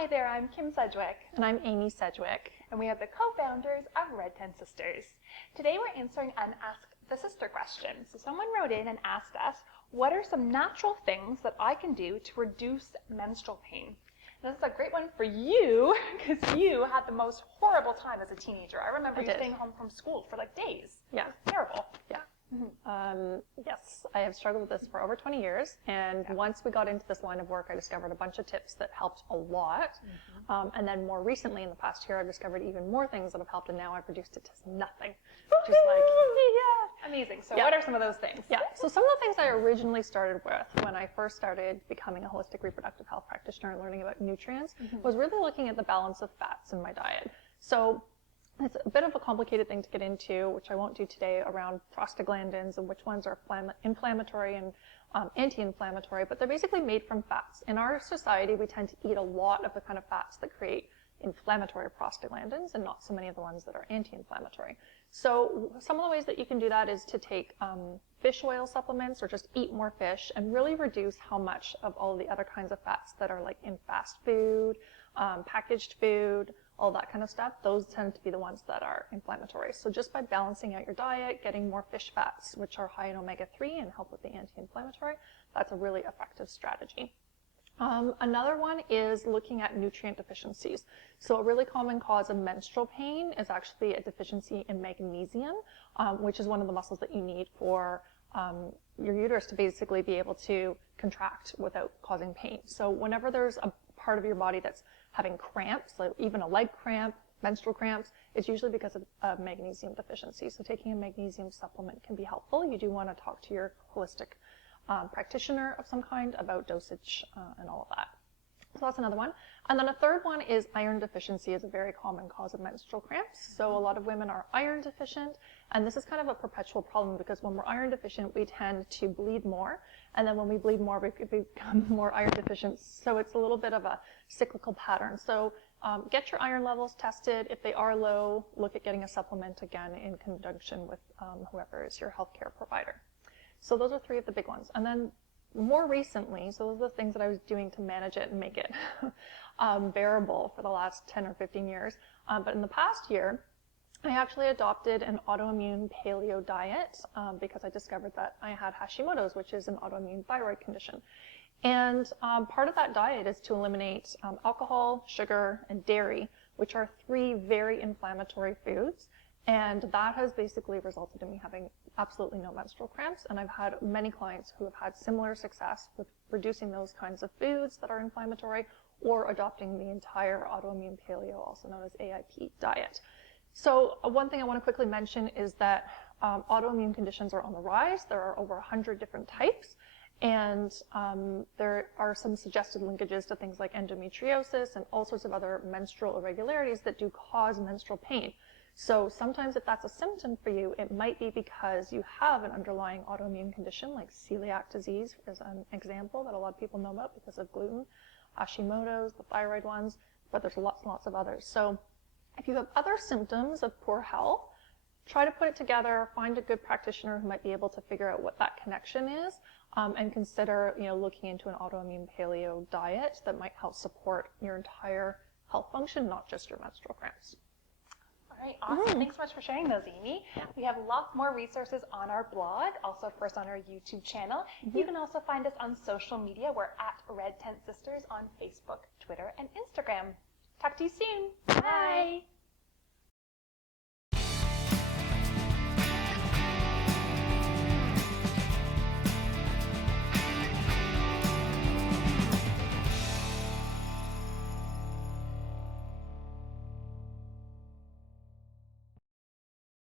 Hi there, I'm Kim Sedgwick. And I'm Amy Sedgwick. And we are the co-founders of Red Tent Sisters. Today we're answering an Ask the Sister question. So someone wrote in and asked us, what are some natural things that I can do to reduce menstrual pain? And this is a great one for you, because you had the most horrible time as a teenager. I remember you staying home from school for like days. Yeah. It was terrible. Yeah. Yes, I have struggled with this for over 20 years, and once we got into this line of work, I discovered a bunch of tips that helped a lot, and then more recently, in the past year, I've discovered even more things that have helped, and now I've reduced it to nothing, which is like, amazing. So what are some of those things? Yeah, so some of the things I originally started with when I first started becoming a holistic reproductive health practitioner and learning about nutrients was really looking at the balance of fats in my diet. So it's a bit of a complicated thing to get into, which I won't do today, around prostaglandins and which ones are inflammatory and anti-inflammatory, but they're basically made from fats. In our society, we tend to eat a lot of the kind of fats that create inflammatory prostaglandins and not so many of the ones that are anti-inflammatory. So some of the ways that you can do that is to take fish oil supplements or just eat more fish and really reduce how much of all the other kinds of fats that are like in fast food, packaged food, all that kind of stuff. Those tend to be the ones that are inflammatory. So just by balancing out your diet, getting more fish fats, which are high in omega-3 and help with the anti-inflammatory, that's a really effective strategy. Another one is looking at nutrient deficiencies. So a really common cause of menstrual pain is actually a deficiency in magnesium, which is one of the muscles that you need for your uterus to basically be able to contract without causing pain. So whenever there's a part of your body that's having cramps, like even a leg cramp, menstrual cramps, it's usually because of magnesium deficiency. So taking a magnesium supplement can be helpful. You do want to talk to your holistic practitioner of some kind about dosage and all of that. So that's another one. And then a third one is iron deficiency is a very common cause of menstrual cramps. So a lot of women are iron deficient, and this is kind of a perpetual problem because when we're iron deficient, we tend to bleed more, and then when we bleed more, we become more iron deficient. So it's a little bit of a cyclical pattern. So get your iron levels tested. If they are low, look at getting a supplement again in conjunction with whoever is your healthcare provider. So those are three of the big ones. And then more recently, so those are the things that I was doing to manage it and make it bearable for the last 10 or 15 years. But in the past year, I actually adopted an autoimmune paleo diet because I discovered that I had Hashimoto's, which is an autoimmune thyroid condition. And part of that diet is to eliminate alcohol, sugar, and dairy, which are three very inflammatory foods. And that has basically resulted in me having absolutely no menstrual cramps. And I've had many clients who have had similar success with reducing those kinds of foods that are inflammatory or adopting the entire autoimmune paleo, also known as AIP diet. So one thing I want to quickly mention is that autoimmune conditions are on the rise. There are over 100 different types. And there are some suggested linkages to things like endometriosis and all sorts of other menstrual irregularities that do cause menstrual pain. So sometimes if that's a symptom for you, it might be because you have an underlying autoimmune condition like celiac disease is an example that a lot of people know about because of gluten, Hashimoto's, the thyroid ones, but there's lots and lots of others. So if you have other symptoms of poor health, try to put it together, find a good practitioner who might be able to figure out what that connection is, and consider, looking into an autoimmune paleo diet that might help support your entire health function, not just your menstrual cramps. All right, awesome. Thanks so much for sharing those, Amy. We have lots more resources on our blog, also of course on our YouTube channel. You can also find us on social media. We're at Red Tent Sisters on Facebook, Twitter, and Instagram. Talk to you soon. Bye.